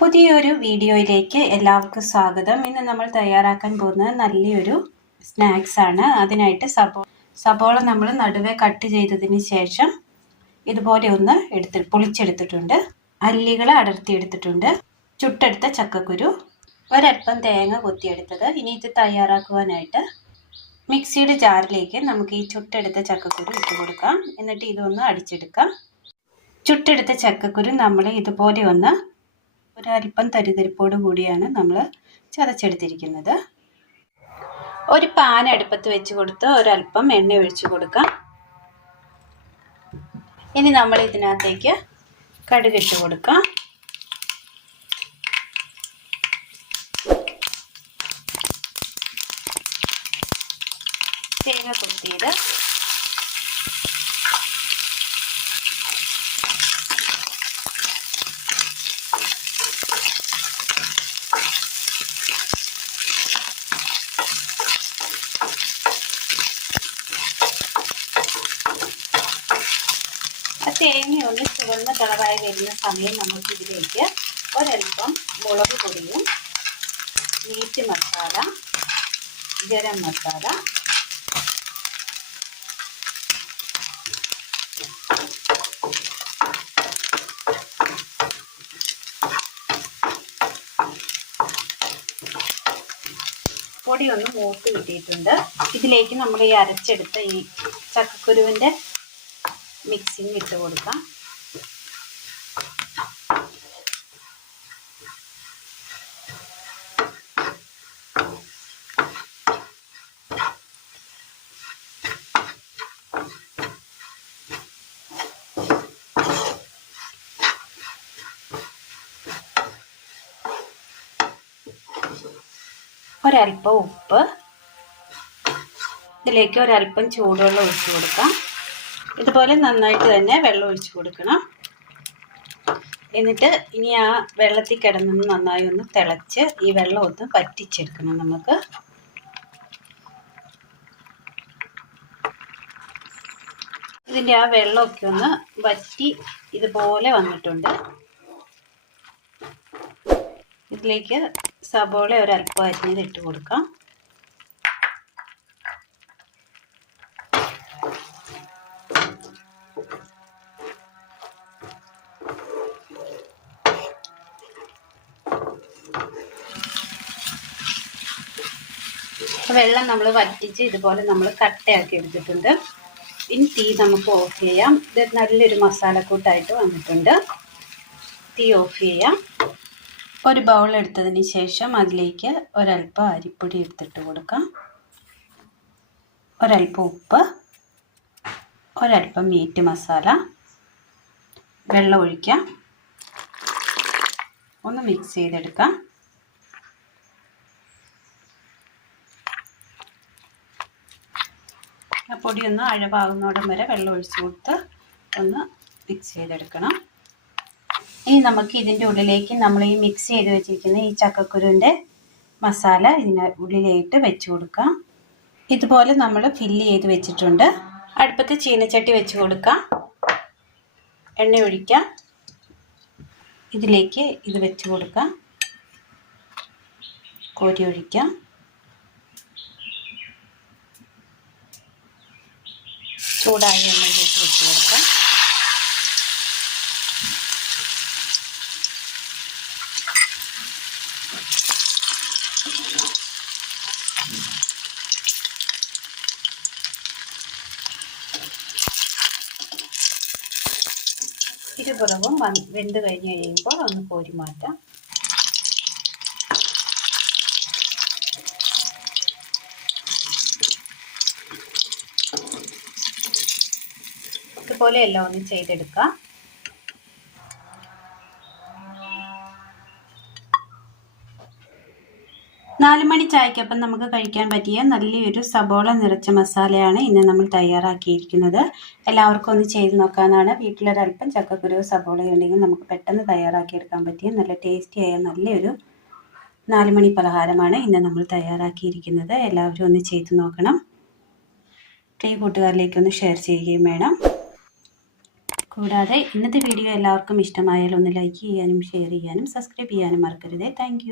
പുതിയൊരു വീഡിയോയിലേക്ക് എല്ലാവർക്കും സ്വാഗതം. ഇന്ന് നമ്മൾ തയ്യാറാക്കാൻ പോകുന്നത് നല്ലൊരു സ്നാക്സ് ആണ്. അതിനായിട്ട് സബോള നമ്മൾ നടുവെ കട്ട് ചെയ്തതിന് ശേഷം ഇതുപോലെ ഒന്ന് പൊളിച്ചെടുത്തിട്ടുണ്ട്. അല്ലികൾ അടർത്തിയെടുത്തിട്ടുണ്ട്. ചുട്ടെടുത്ത ചക്കക്കുരു, ഒരൽപ്പം തേങ്ങ കൊത്തിയെടുത്തത്. ഇനി ഇത് തയ്യാറാക്കുവാനായിട്ട് മിക്സിയുടെ ജാറിലേക്ക് നമുക്ക് ഈ ചുട്ടെടുത്ത ചക്കക്കുരു ഇട്ട് കൊടുക്കാം. എന്നിട്ട് ഇതൊന്ന് അടിച്ചെടുക്കാം. ചുട്ടെടുത്ത ചക്കക്കുരു നമ്മൾ ഇതുപോലെ ഒന്ന് ഒരൽപ്പം തരിതരിപ്പോട് കൂടിയാണ് നമ്മൾ ചതച്ചെടുത്തിരിക്കുന്നത്. ഒരു പാൻ അടുപ്പത്ത് വെച്ച് കൊടുത്ത് ഒരൽപ്പം എണ്ണ ഒഴിച്ചു കൊടുക്കാം. ഇനി നമ്മൾ ഇതിനകത്തേക്ക് കടുകിട്ട് കൊടുക്കാം. തേങ്ങ കൊത്തിയത്, തേങ്ങ ഒന്ന് ചുവന്ന കളറായി വരുന്ന സമയം നമുക്കിതിലേക്ക് ഒരൽപ്പം മുളക് പൊടിയും മീറ്റ് മസാല, ഗരം മസാല, പൊടി ഒന്ന് മൂത്ത് കിട്ടിയിട്ടുണ്ട്. ഇതിലേക്ക് നമ്മൾ ഈ അരച്ചെടുത്ത ഈ ചക്കക്കുരുവിൻ്റെ മിക്സിങ് ഇട്ട് കൊടുക്കാം. ഒരൽപ്പം ഉപ്പ്, ഇതിലേക്ക് ഒരൽപ്പം ചൂടുവെള്ളം ഒഴിച്ചു കൊടുക്കാം. ഇതുപോലെ നന്നായിട്ട് തന്നെ വെള്ളം ഒഴിച്ചു കൊടുക്കണം. എന്നിട്ട് ഇനി ആ വെള്ളത്തിൽ കിടന്ന് നന്നായി ഒന്ന് തിളച്ച് ഈ വെള്ളം ഒന്ന് വറ്റിച്ചെടുക്കണം. നമുക്ക് ഇതിൻ്റെ ആ വെള്ളമൊക്കെ ഒന്ന് വറ്റി ഇതുപോലെ വന്നിട്ടുണ്ട്. ഇതിലേക്ക് സബോള ഒരൽപ്പം അരിഞ്ഞത് ഇട്ട് കൊടുക്കാം. വെള്ളം നമ്മൾ വറ്റിച്ച് ഇതുപോലെ നമ്മൾ കട്ടയാക്കി എടുത്തിട്ടുണ്ട്. ഇനി തീ നമുക്ക് ഓഫ് ചെയ്യാം. ഇത് നല്ലൊരു മസാലക്കൂട്ടായിട്ട് വന്നിട്ടുണ്ട്. തീ ഓഫ് ചെയ്യാം. ഒരു ബൗൾ എടുത്തതിന് ശേഷം അതിലേക്ക് ഒരൽപ്പം അരിപ്പൊടി എടുത്തിട്ട് കൊടുക്കാം. ഒരൽപ്പം ഉപ്പ്, ഒരൽപ്പം മീറ്റ് മസാല, വെള്ളം ഒഴിക്കാം. ഒന്ന് മിക്സ് ചെയ്തെടുക്കാം. ആ പൊടി ഒന്ന് അഴവാകുന്നോടം വരെ വെള്ളം ഒഴിച്ച് കൊടുത്ത് ഒന്ന് മിക്സ് ചെയ്തെടുക്കണം. ഇനി നമുക്ക് ഇതിൻ്റെ ഉള്ളിലേക്ക് നമ്മൾ ഈ മിക്സ് ചെയ്ത് വെച്ചിരിക്കുന്ന ഈ ചക്കക്കുരുവിൻ്റെ മസാല ഇതിന് ഉള്ളിലേക്ക് വെച്ച് കൊടുക്കാം. ഇതുപോലെ നമ്മൾ ഫില്ല് ചെയ്ത് വെച്ചിട്ടുണ്ട്. അടുപ്പത്ത് ചീനച്ചട്ടി വെച്ച് കൊടുക്കാം. എണ്ണ ഒഴിക്കാം. ഇതിലേക്ക് ഇത് വെച്ച് കൊടുക്കാം. കോരി ഒഴിക്കാം. ചൂടായ എണ്ണയിലേക്ക് വെച്ച് കൊടുക്കാം. ഇരുപുറവും വെന്ത് കഴിഞ്ഞ് കഴിയുമ്പോൾ ഒന്ന് കോരി മാറ്റാം. ഇതുപോലെ എല്ലാം ഒന്ന് ചെയ്തെടുക്കാം. നാലുമണി ചായക്കൊപ്പം നമുക്ക് കഴിക്കാൻ പറ്റിയ നല്ലൊരു സബോള നിറച്ച മസാലയാണ് ഇന്ന് നമ്മൾ തയ്യാറാക്കിയിരിക്കുന്നത്. എല്ലാവർക്കും ഒന്ന് ചെയ്ത് നോക്കാനാണ്. വീട്ടിലൊരൽപ്പം ചക്കക്കുരു സബോള ഉണ്ടെങ്കിൽ നമുക്ക് പെട്ടെന്ന് തയ്യാറാക്കിയെടുക്കാൻ പറ്റിയ നല്ല ടേസ്റ്റിയായ നല്ലൊരു നാലുമണി പലഹാരമാണ് ഇന്ന് നമ്മൾ തയ്യാറാക്കിയിരിക്കുന്നത്. എല്ലാവരും ഒന്ന് ചെയ്ത് നോക്കണം. പ്രിയ കൂട്ടുകാരിലേക്കൊന്ന് ഷെയർ ചെയ്യുകയും വേണം. കൂടാതെ ഇന്നത്തെ വീഡിയോ എല്ലാവർക്കും ഇഷ്ടമായാൽ ഒന്ന് ലൈക്ക് ചെയ്യാനും ഷെയർ ചെയ്യാനും സബ്സ്ക്രൈബ് ചെയ്യാനും മറക്കരുതേ. താങ്ക്